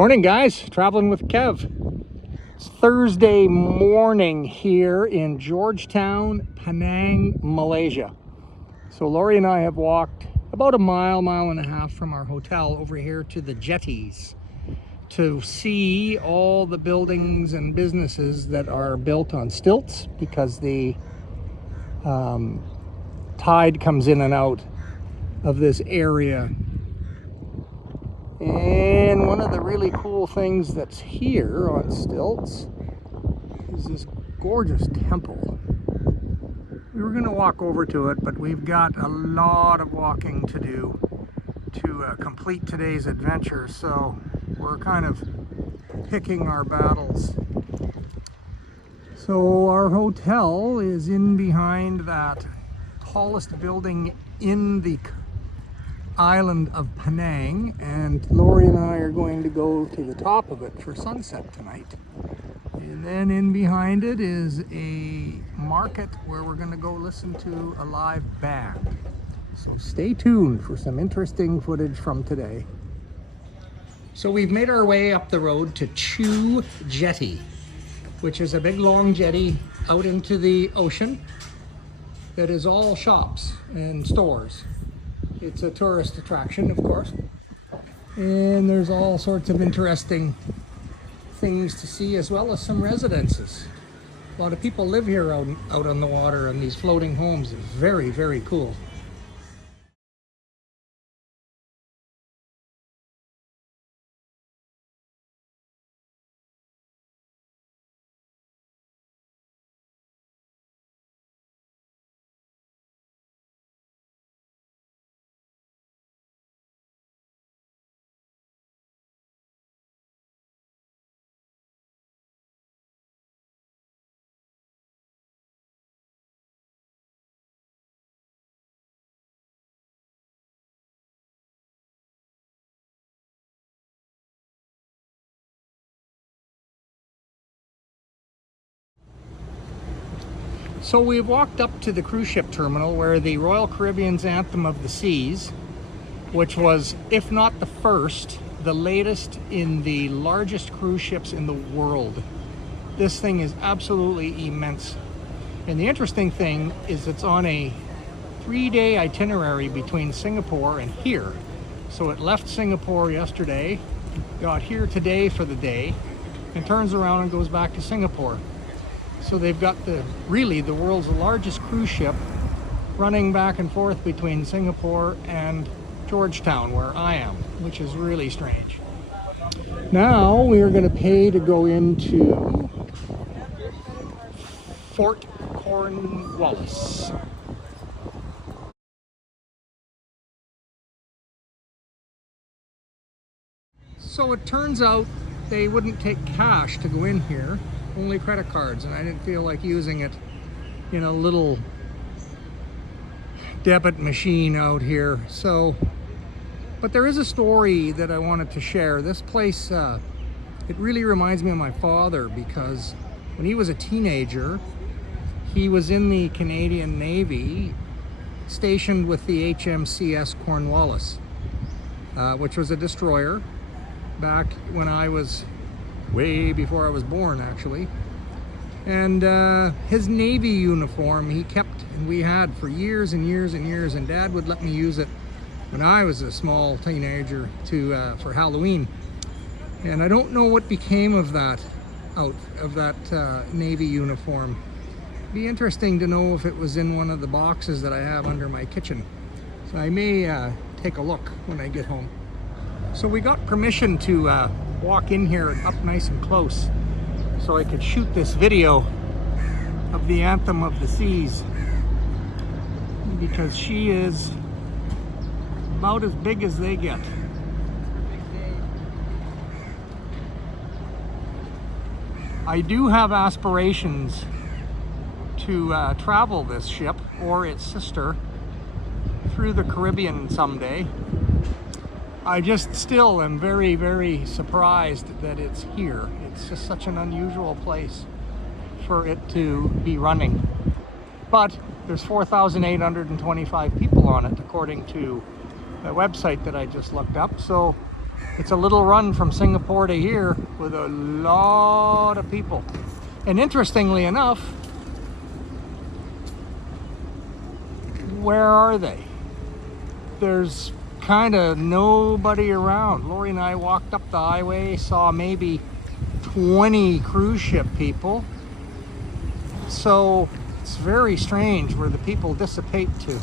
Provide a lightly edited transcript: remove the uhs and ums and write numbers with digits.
Morning guys, traveling with Kev. It's Thursday morning here in Georgetown, Penang, Malaysia. So Laurie and I have walked about a mile and a half from our hotel over here to the jetties to see all the buildings and businesses that are built on stilts because the tide comes in and out of this area. And one of the really cool things that's here on stilts is this gorgeous temple. We were going to walk over to it, but we've got a lot of walking to do to complete today's adventure, so we're kind of picking our battles. So our hotel is in behind that tallest building in the island of Penang, and Laurie and I are going to go to the top of it for sunset tonight. And then in behind it is a market where we're going to go listen to a live band. So stay tuned for some interesting footage from today. So we've made our way up the road to Chu Jetty, which is a big long jetty out into the ocean that is all shops and stores. It's a tourist attraction, of course, and there's all sorts of interesting things to see, as well as some residences. A lot of people live here out on the water, and these floating homes are very, very cool. So we've walked up to the cruise ship terminal where the Royal Caribbean's Anthem of the Seas, which was, if not the first, the latest in the largest cruise ships in the world. This thing is absolutely immense. And the interesting thing is it's on a 3-day itinerary between Singapore and here. So it left Singapore yesterday, got here today for the day, and turns around and goes back to Singapore. So they've got really the world's largest cruise ship running back and forth between Singapore and Georgetown, where I am, which is really strange. Now we are going to pay to go into Fort Cornwallis. So it turns out they wouldn't take cash to go in here, only credit cards, and I didn't feel like using it in a little debit machine out here. So, but there is a story that I wanted to share. This place, it really reminds me of my father, because when he was a teenager, he was in the Canadian Navy, stationed with the HMCS Cornwallis, which was a destroyer back when I was way before I was born, actually. And his Navy uniform he kept, and we had for years and years and years, and Dad would let me use it when I was a small teenager for Halloween. And I don't know what became of that Navy uniform. It'd be interesting to know if it was in one of the boxes that I have under my kitchen. So I may take a look when I get home. So we got permission to walk in here up nice and close so I could shoot this video of the Anthem of the Seas, because she is about as big as they get. I do have aspirations to travel this ship or its sister through the Caribbean someday. I just still am very, very surprised that it's here. It's just such an unusual place for it to be running. But there's 4,825 people on it, according to the website that I just looked up. So It's a little run from Singapore to here with a lot of people. And interestingly enough, where are they? There's kind of nobody around. Laurie and I walked up the highway, saw maybe 20 cruise ship people. So it's very strange where the people dissipate to.